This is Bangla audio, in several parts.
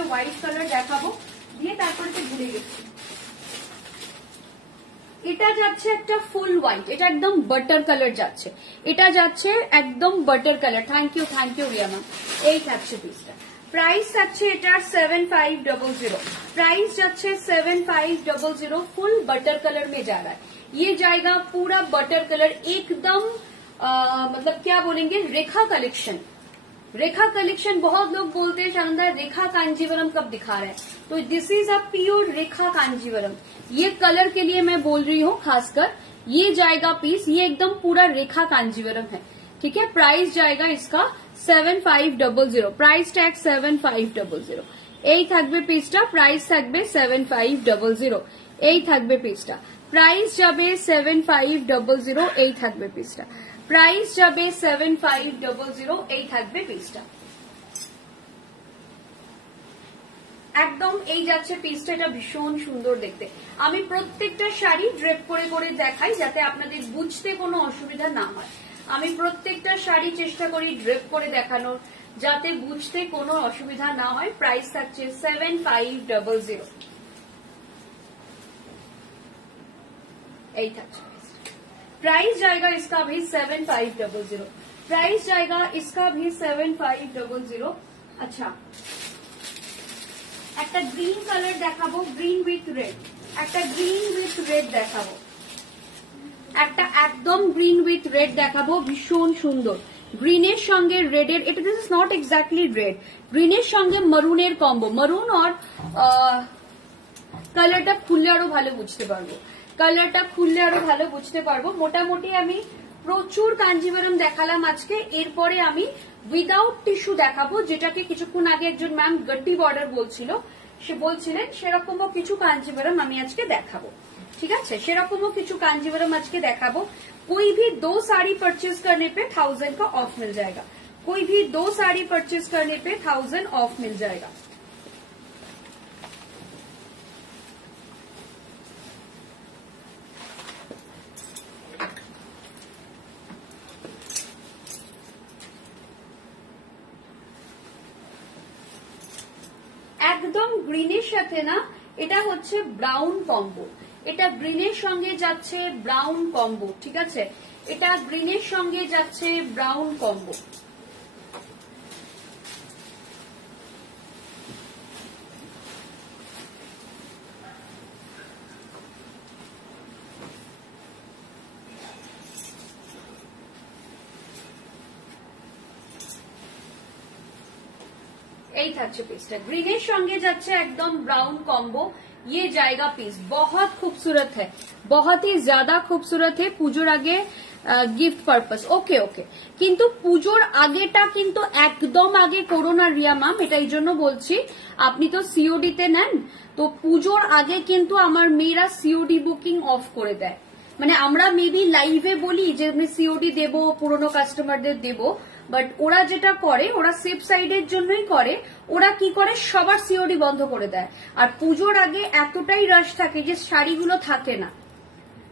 একটা হোয়াইট কালার দেখাবো, দিয়ে তারপরে তো ভুলে গেছি। এটা যাচ্ছে একটা ফুল হোয়াইট, এটা একদম বাটার কালার যাচ্ছে, এটা যাচ্ছে একদম butter colour. Thank you Riya ma'am. এই থাকছে পিসটা, প্রাইস থাকছে এটার 7500, प्राइस যাচ্ছে 7500। फुल बटर कलर में जा रहा है, ये जाएगा पूरा बटर कलर एकदम मतलब क्या बोलेंगे, रेखा कलेक्शन। रेखा कलेक्शन बहुत लोग बोलते हैं शानदार रेखा कांजीवरम कब दिखा रहा है, तो दिस इज अ प्योर रेखा कांजीवरम। ये कलर के लिए मैं बोल रही हूँ खासकर, ये जाएगा पीस, ये एकदम पूरा रेखा कांजीवरम है, ठीक है। प्राइस जाएगा इसका 7500, प्राइस टैग 7500। এই থাকবে পিসটা, প্রাইস থাকবে 7500। এই থাকবে পিসটা, প্রাইস যাবে 7500। এই থাকবে পিসটা, প্রাইস যাবে 7500। এই থাকবে পিসটা, একদম এই যাচ্ছে পিসটা। এটা ভীষণ সুন্দর দেখতে। আমি প্রত্যেকটা শাড়ি ড্রেপ করে করে দেখাই যাতে আপনাদের বুঝতে কোনো অসুবিধা না হয়। আমি প্রত্যেকটা শাড়ি চেষ্টা করি ড্রেপ করে দেখানোর, যাতে বুঝতে কোনো অসুবিধা না হয়। প্রাইস থাকছে 7500। এই থাকছে प्राइस जाएगा इसका भी 7500, प्राइस जाएगा इसका भी 7500। अच्छा, একটা গ্রিন কালার দেখাবো, গ্রিন উইথ রেড, একটা গ্রিন উইথ রেড দেখাবো, একটা একদম গ্রিন উইথ রেড দেখাবো, ভীষণ সুন্দর। গ্রিনের সঙ্গে রেডের, এটা this is not exactly red, গ্রিনের সঙ্গে মারুনের কম্বো, মারুন আর কালারটা খুললে আরো ভালো বুঝতে পারবো, কালারটা খুললে আরো ভালো বুঝতে পারবো। মোটামুটি আমি প্রচুর কাঞ্জিভারম দেখালাম আজকে, এরপরে আমি উইদাউট টিস্যু দেখাবো, যেটাকে কিছুক্ষণ আগে একজন ম্যাম গট্টি বর্ডার বলছিল, সে বলছিলেন সেরকমও কিছু কাঞ্জিভারম আমি আজকে দেখাবো, ঠিক আছে। সেরকমও কিছু कांजीवरम आज के देखाबो। कोई भी 2 साड़ी परचेज करने पे 1000 का ऑफ मिल जाएगा, कोई भी 2 साड़ी परचेज करने पे 1000 ऑफ मिल जाएगा। একদম গ্রিনের সাথে না, এটা হচ্ছে ব্রাউন কম্বো, এটা গ্রিনের সঙ্গে যাচ্ছে ব্রাউন কম্বো, ঠিক আছে। এটা গ্রিনের সঙ্গে যাচ্ছে ব্রাউন কম্বো। এই থাকছে পিসটা, গ্রিনের সঙ্গে যাচ্ছে একদম ব্রাউন কম্বো। ये जाएगा पीस, बहुत खूबसूरत है, बहुत ही ज्यादा खूबसूरत है। পুজোর আগে গিফট পারপাস, ওকে ওকে, কিন্তু পুজোর আগেটা কিন্তু একদম আগে করো না রিয়া ম্যাম, এটা এই জন্য বলছি। আপনি তো সিওডি তে নেন, তো পুজোর আগে কিন্তু আমার মেয়েরা সিওডি বুকিং অফ করে দেয়। মানে আমরা মেবি লাইভে বলি যে আমি সিওডি দেব, পুরনো কাস্টমারদের দেব, বাট ওরা যেটা করে, ওরা সেফ সাইডের জন্যই করে, ওরা কি করে সবার সিওডি বন্ধ করে দেয়। আর পুজোর আগে এতটাই রাশ থাকে যে শাড়িগুলো থাকে না,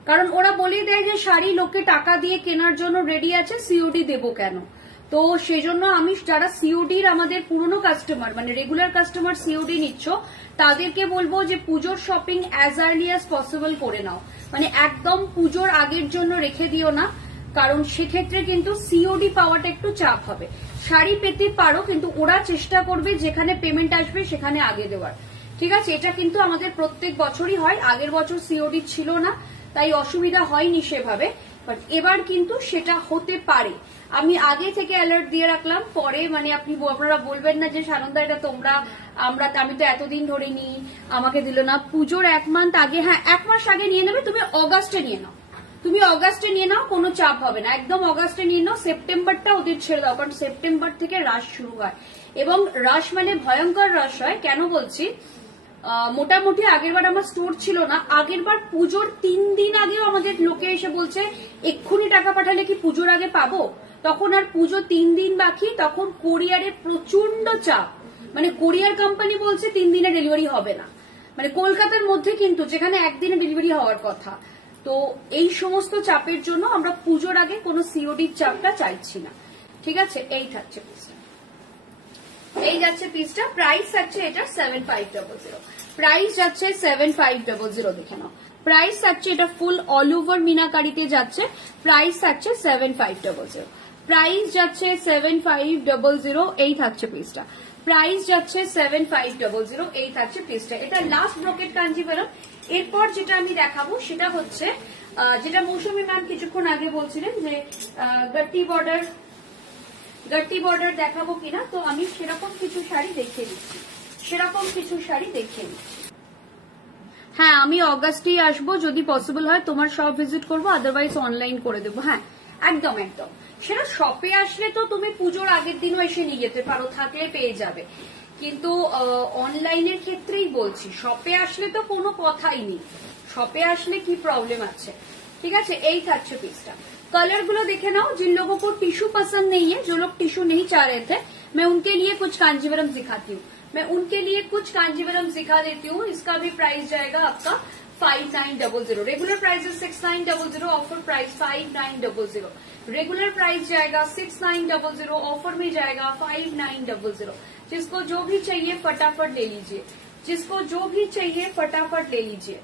কারণ ওরা বলে দেয় যে শাড়ি লোকে টাকা দিয়ে কেনার জন্য রেডি আছে, সিওডি দেবো কেন। তো সেজন্য আমি যারা সিওডির আমাদের পুরনো কাস্টমার, মানে রেগুলার কাস্টমার সিওডি নিচ্ছ, তাদেরকে বলবো যে পুজোর shopping as early as possible করে নাও, মানে একদম পুজোর আগের জন্য রেখে দিও না, কারণ সেক্ষেত্রে কিন্তু সিওডি পাওয়াটা একটু চাপ হবে। শাড়ি পেতে পারো, কিন্তু ওরা চেষ্টা করবে যেখানে পেমেন্ট আসবে সেখানে আগে দেওয়ার, ঠিক আছে। এটা কিন্তু আমাদের প্রত্যেক বছরই হয়, আগের বছর সিওডি ছিল না তাই অসুবিধা হয়নি সেভাবে, বাট এবার কিন্তু সেটা হতে পারে। আমি আগে থেকে অ্যালার্ট দিয়ে রাখলাম, পরে মানে আপনারা বলবেন না যে সানন্দা এটা তোমরা আমি তো এতদিন ধরে নিই, আমাকে দিল না। পুজোর 1 মান্থ আগে, হ্যাঁ 1 মাস আগে নিয়ে নেবে, তুমি অগাস্টে নিয়ে নাও, তুমি অগাস্টে নিয়ে নাও, কোনো চাপ হবে না, একদম অগাস্টে নিয়ে নাও। সেপ্টেম্বরটা ওদের ছেড়ে দাও, কারণ সেপ্টেম্বর থেকে রাশ শুরু হয়, এবং রাশ মানে ভয়ঙ্কর রাশ হয়। কেন বলছি, মোটামুটি আগেরবার আমার স্টোর ছিল না, আগেরবার পুজোর 3 দিন আগেও আমাদের লোকে এসে বলছে এক্ষুনি টাকা পাঠালে কি পুজোর আগে পাবো, তখন আর পুজো 3 দিন বাকি, তখন কোরিয়ারে প্রচন্ড চাপ, মানে কোরিয়ার কোম্পানি বলছে 3 দিনে ডেলিভারি হবে না, মানে কলকাতার মধ্যে কিন্তু যেখানে একদিনে ডেলিভারি হওয়ার কথা। তো এই সমস্ত চাপের জন্য আমরা পুজোর আগে কোনো সিওডির চাপটা চাইছি না, ঠিক আছে। এই থাকছে এই যাচ্ছে পিসটা, প্রাইস থাকছে এটা 7500, প্রাইস যাচ্ছে 7500, দেখে নাও প্রাইস থাকছে এটা ফুল অল ওভার মিনাকারিতে যাচ্ছে, প্রাইস থাকছে 7500, প্রাইস যাচ্ছে 7500, এই থাকছে পিসটা, প্রাইস যাচ্ছে 7500, এই থাকছে পিসটা। এটা লাস্ট ব্রকেট কাঞ্জিভারাম। এরপর যেটা আমি দেখাবো সেটা হচ্ছে যেটা মৌসুমী ম্যাম কিছুক্ষণ আগে বলছিলেন যে গট্টি বর্ডার দেখাবো কিনা, তো আমি সেরকম কিছু শাড়ি দেখিয়ে দিচ্ছি, হ্যাঁ আমি অগাস্টেই আসবো, যদি পসিবল হয় তোমার শপ ভিজিট করবো, আদারওয়াইজ অনলাইন করে দেবো। হ্যাঁ একদম একদম, সেটা শপে আসলে তো তুমি পুজোর আগের দিনও এসে নিয়ে যেতে পারো, থাকলে পেয়ে যাবে, কিন্তু অনলাইনের ক্ষেত্রেই বলছি, শপে আসলে তো কোনো কথাই নেই, শপে আসলে কি প্রবলেম আছে। ঠিক আছে, এই থাকছে পিসটা। कलर गुलो देखे ना, जिन लोगों को टिश्यू पसंद नहीं है, जो लोग टिश्यू नहीं चाह रहे थे, मैं उनके लिए कुछ कांजीवरम सिखाती हूँ, सिखा देती हूँ। इसका भी प्राइस जाएगा आपका 5900, regular price 6900, offer price 5900, regular price जाएगा 6900, ऑफर में जाएगा 5900। जिसको जो भी चाहिए फटाफट ले लीजिए,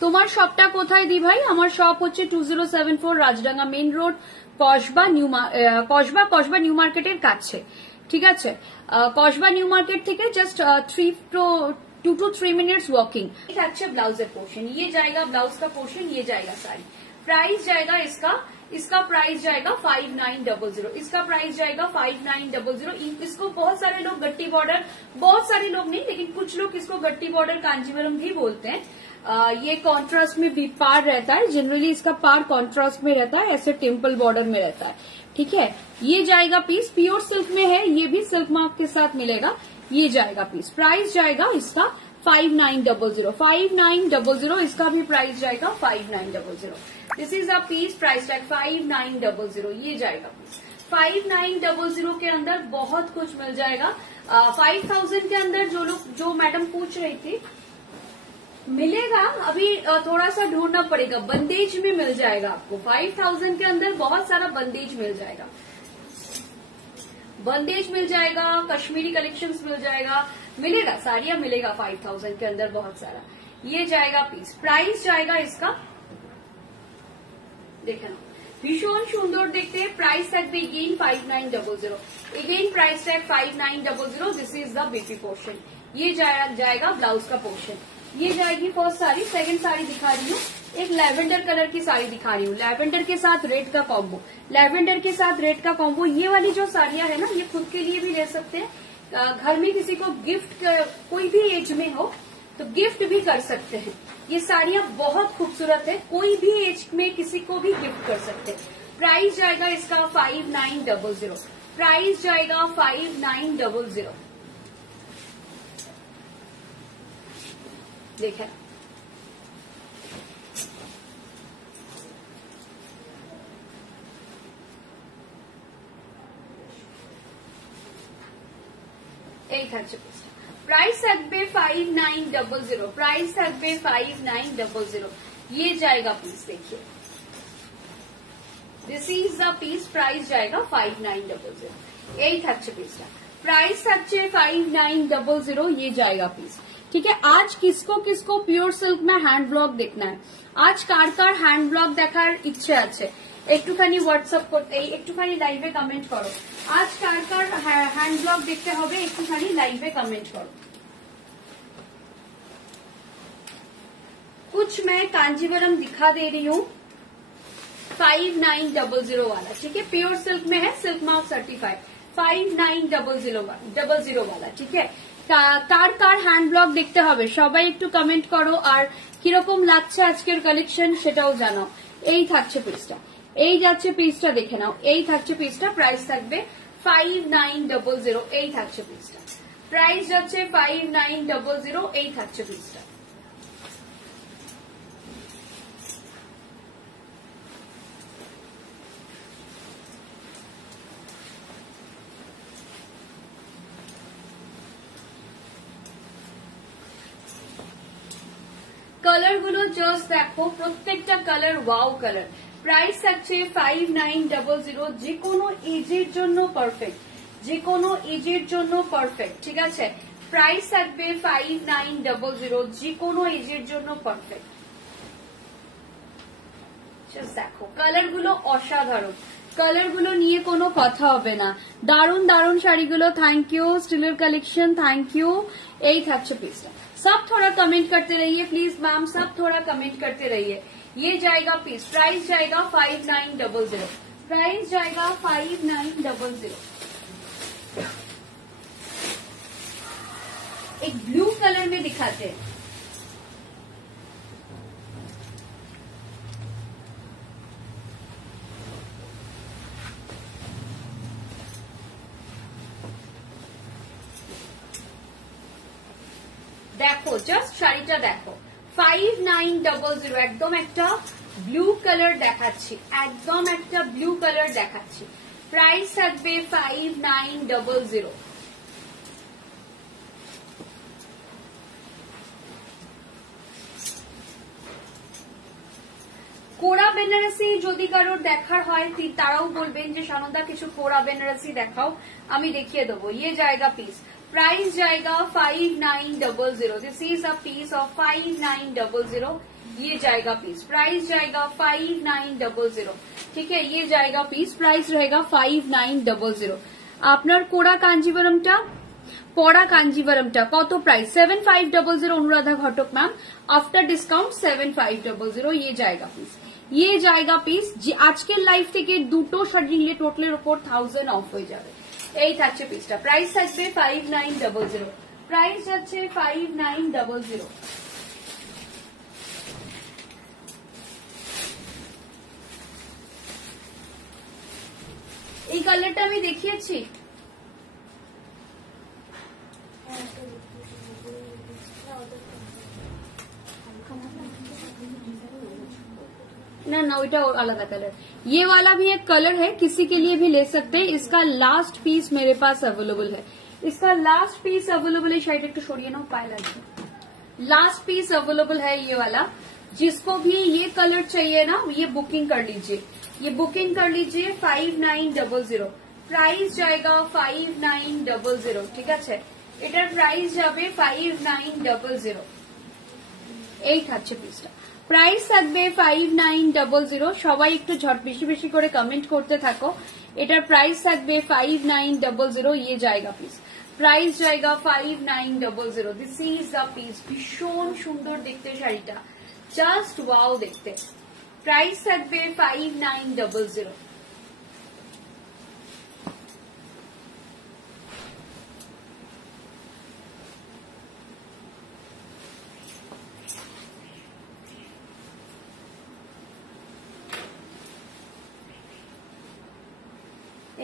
তোমার শপটা কোথায় দি ভাই? আমার শপ হচ্ছে 2074 Rajdanga main road, Kasba new মার্কেটের কাছে। ঠিক আছে, কসবা নিউ মার্কেট থেকে জাস্ট 2 to 3 मिनट्स वॉकिंग। अच्छा ब्लाउजर पोर्शन, ये जाएगा ब्लाउज का पोर्शन, ये जाएगा साड़ी। प्राइस जाएगा इसका प्राइस जाएगा 5900, इसका प्राइस जाएगा 5900। इसको बहुत सारे लोग गट्टी बॉर्डर, बहुत सारे लोग नहीं लेकिन कुछ लोग इसको गट्टी बॉर्डर कांजीवरम भी बोलते हैं। ये कॉन्ट्रास्ट में भी पार रहता है, जनरली इसका पार कॉन्ट्रास्ट में रहता है, ऐसे टेम्पल बॉर्डर में रहता है। ठीक है, ये जाएगा पीस, प्योर सिल्क में है, ये भी सिल्क मार्क के साथ मिलेगा, ये जाएगा पीस। प्राइस जाएगा इसका 5900, इसका भी प्राइस जाएगा 5900। This is a piece, price tag 5900, ये जाएगा पीस। 5900 के अंदर बहुत कुछ मिल जाएगा। 5000 के अंदर जो मैडम पूछ रही थी मिलेगा, अभी थोड़ा सा ढूंढना पड़ेगा, बंदेज में मिल जाएगा आपको। 5000 के अंदर बहुत सारा बंदेज मिल जाएगा, कश्मीरी कलेक्शंस मिल जाएगा, मिलेगा, साड़ियां मिलेगा 5000 के अंदर बहुत सारा। ये जाएगा पीस, प्राइस जाएगा इसका, देखना भीषण सुंदर देखते हैं। प्राइस टैग भी again 5900, again price tag 5900। This is the BP portion, ये जाएगा ब्लाउज का पोर्शन। ये जाएगी फर्स्ट साड़ी। सेकंड साड़ी दिखा रही हूँ, एक लैवेंडर कलर की साड़ी दिखा रही हूँ, लैवेंडर के साथ रेड का कॉम्बो। ये वाली जो साड़ियां है ना, ये खुद के लिए भी ले सकते हैं, घर में किसी को गिफ्ट, कोई भी एज में हो तो गिफ्ट भी कर सकते हैं। ये साड़ियां बहुत खूबसूरत है, कोई भी एज में किसी को भी गिफ्ट कर सकते हैं। प्राइस जाएगा इसका 5900, प्राइस जाएगा 5900। देखा, एक प्राइस থাকবে 5900, प्राइस থাকবে 5900। ये जाएगा पीस, देखिए this is the piece, price जाएगा 5900। यही থাকছে পিসটা, प्राइस থাকছে 5900, ये जाएगा पीस। ठीक है, आज किसको किसको प्योर सिल्क में हैंड ब्लॉक देखना है, आज कार हैंड ब्लॉक देखार इच्छा আছে, একটুখানি হোয়াটসঅ্যাপ করতে, একটুখানি লাইভে কমেন্ট করো। आज कार हैंड ब्लॉक देखते হবে, একটুখানি লাইভে कमेंट करो। कुछ मैं कांजीवरम दिखा दे रही हूँ 5900 वाला। ठीक है, प्योर सिल्क में है, सिल्क मार्क सर्टिफाइड, 5900 वाला। ठीक है, কার হ্যান্ড ব্লগ দেখতে হবে সবাই একটু কমেন্ট করো, আর কিরকম লাগছে আজকের কালেকশন সেটাও জানাও। এই থাকছে পিসটা, এই যাচ্ছে পিসটা, দেখে নাও, এই থাকছে পিসটা, প্রাইস থাকবে 5900। এই থাকছে পিসটা, প্রাইস যাচ্ছে 5900। এই থাকছে পিসটা। কালার গুলো জাস্ট দেখো, প্রত্যেকটা কালার ওয়াও কালার, প্রাইস থাকছে 5900, যে কোনো এজের জন্য পারফেক্ট, যে কোনো এজের জন্য পারফেক্ট, ঠিক আছে। প্রাইস থাকবে 5900, যে কোনো এজের জন্য পারফেক্ট। দেখো কালার গুলো অসাধারণ, কালার গুলো নিয়ে কোনো কথা হবে না। দারুন দারুন শাড়িগুলো, thank you. Stellar collection, thank you. यही থাকছে পিসটা। सब थोड़ा कमेंट करते रहिए प्लीज मैम, सब थोड़ा कमेंट करते रहिए। ये जाएगा पीस, प्राइस जाएगा 5900, प्राइस जाएगा 5900। एक ब्लू कलर में दिखाते हैं, দেখো জাস্ট শাড়িটা দেখো, 5900, একদম একটা ব্লু কালার দেখাচ্ছি, একদম একটা ব্লু কালার দেখাচ্ছি। প্রাইস থাকবে 5900। কোরা বেনারসি যদি কারোর দেখার হয় তারাও বলবেন যে সানন্দা কিছু কোরা বেনারসি দেখাও, আমি দেখিয়ে দেবো। ইয়ে জায়গা পিস, प्राइस जाएगा 5900, this is a piece of 5900, ये जाएगा पीस, प्राइस जाएगा 5900, ठीक है। ये जाएगा पीस, प्राइस रहेगा 5900। আপনার কোরা কাঞ্জিভরমটা, পরা কাঞ্জিভরমটা কত প্রাইস? 7500 অনুরাধা ঘটক ম্যাম, आफ्टर डिस्काउंट 7500, ये जाएगा पीस, ये जाएगा पीस। আজকের লাইভ থেকে দুটো শাড়ি নিলে টোটালের উপর 1000 অফ হয়ে যাবে। এই থাকছে পিসটা, প্রাইস থাকবে 5900, প্রাইস যাচ্ছে 5900। এই কালারটা আমি দেখিয়েছি, ना ওইটা আলাদা কালার। ये वाला भी एक कलर है, किसी के लिए भी ले सकते हैं। इसका लास्ट पीस मेरे पास अवेलेबल है, इसका लास्ट पीस अवेलेबल है। शायद एक छोड़िए ना, पाए लगे, लास्ट पीस अवेलेबल है ये वाला। जिसको भी ये कलर चाहिए ना, ये बुकिंग कर लीजिए, ये बुकिंग कर लीजिए। 5900, प्राइस जाएगा 5900, ठीक है। এটার প্রাইস যাবে 5900। এই থাকছে পিসটা, প্রাইস থাকবে 5900। সবাই একটু ঝট বেশি বেশি করে কমেন্ট করতে থাকো। এটার প্রাইস থাকবে 5900, ये जाएगा पीस, प्राइस जाएगा 5900, दिस इज द पीस। ভীষণ সুন্দর দেখতে শাড়িটা, জাস্ট ওয়াও দেখতে। প্রাইস থাকবে 5900।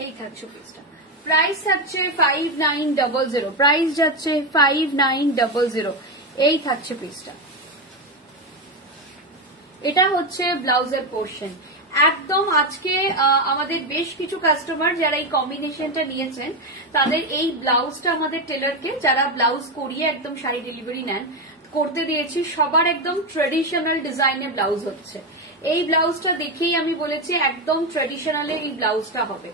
এই থাকছে পিসটা, প্রাইস থাকছে 5900, প্রাইস যাচ্ছে 5900। এই থাকছে পিসটা, এটা হচ্ছে ব্লাউজের পোর্শন। একদম আজকে আমাদের বেশ কিছু কাস্টমার যারা এই কম্বিনেশনটা নিয়েছেন, তাদের এই ব্লাউজটা আমাদের টেলারকে, যারা ব্লাউজ করিয়ে একদম শাড়ি ডেলিভারি নেন, করতে দিয়েছি। সবার একদম ট্রেডিশনাল ডিজাইনের ব্লাউজ হচ্ছে। এই ব্লাউজটা দেখেই আমি বলেছি একদম ট্রেডিশনাল এই ব্লাউজটা হবে,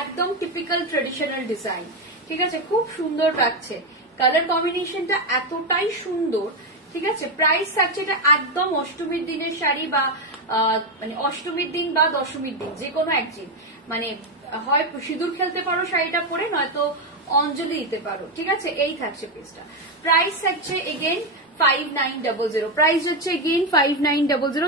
একদম টিপিক্যাল ট্রেডিশনাল ডিজাইন, ঠিক আছে। খুব সুন্দর লাগছে, কালার কম্বিনেশনটা এতটাই সুন্দর, ঠিক আছে। প্রাইস থাকছে, এটা একদম অষ্টমীর দিনের শাড়ি, বা মানে অষ্টমীর দিন বা দশমীর দিন, যে কোনো একদিন, মানে হয় সিঁদুর খেলতে পারো শাড়িটা পরে, নয়তো অঞ্জলি দিতে পারো, ঠিক আছে। এই থাকছে পিসটা, প্রাইস থাকছে এগেইন 5900, প্রাইস হচ্ছে এগেইন 5900।